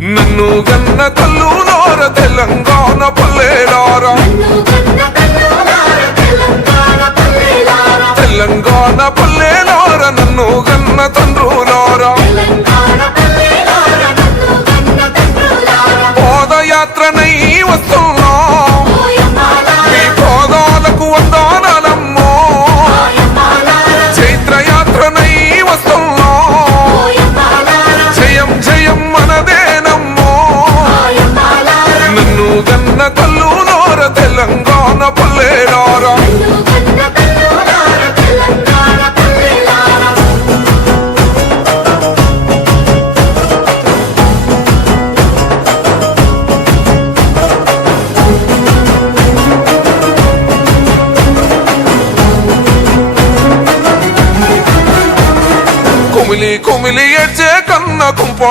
నన్ను గన్న తల్లులార తెలంగాణ పల్లెలారా తెలంగాణ పల్లెలార నన్ను గన్న తండ్రులారా పాదయాత్రనై వస్తున్నా మీ పాదాలకు వందనాలమ్మో చైత్రయాత్రనై వస్తున్నా జయం జయం మనదేనమ్మో నన్ను గన్న తల్లులార తెలంగాణ పల్లెలారా కుమిలి కుమిలి ఏడ్చే కన్న కుంపాడు